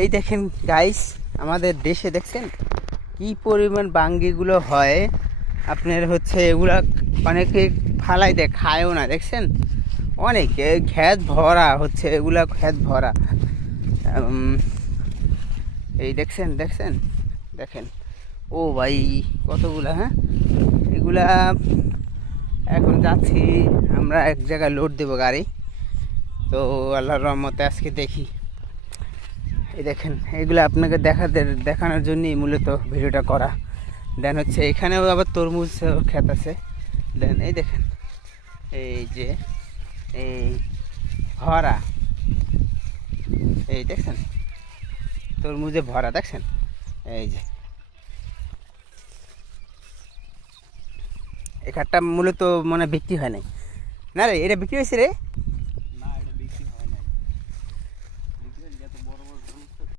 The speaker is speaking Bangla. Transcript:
এই দেখেন গাইস, আমাদের দেশে দেখছেন কি পরিমাণ বাঙ্গিগুলো হয়। আপনার হচ্ছে এগুলা অনেকে ফালাই দেয়, খায়ও না, দেখছেন অনেকে ক্ষেত ভরা হচ্ছে, এগুলা ক্ষেত ভরা। উম, এই দেখছেন দেখছেন দেখেন, ও ভাই কতগুলা, হ্যাঁ এগুলা এখন যাচ্ছি আমরা এক জায়গায় লোড দেবো গাড়ি। তো আল্লাহর রহমতে আজকে দেখি। এই দেখেন এগুলো আপনাকে দেখানোর জন্যই মূলত ভিডিওটা করা। দেন হচ্ছে এখানেও আবার তরমুজ ক্ষেত আছে। দেন এই দেখেন, এই যে এই ভরা, এই দেখছেন তরমুজে ভরা, দেখছেন এই যে এই খাটটা মূলত মনে বিক্রি হয় নাই। না রে, এটা বিক্রি হয়েছে রে।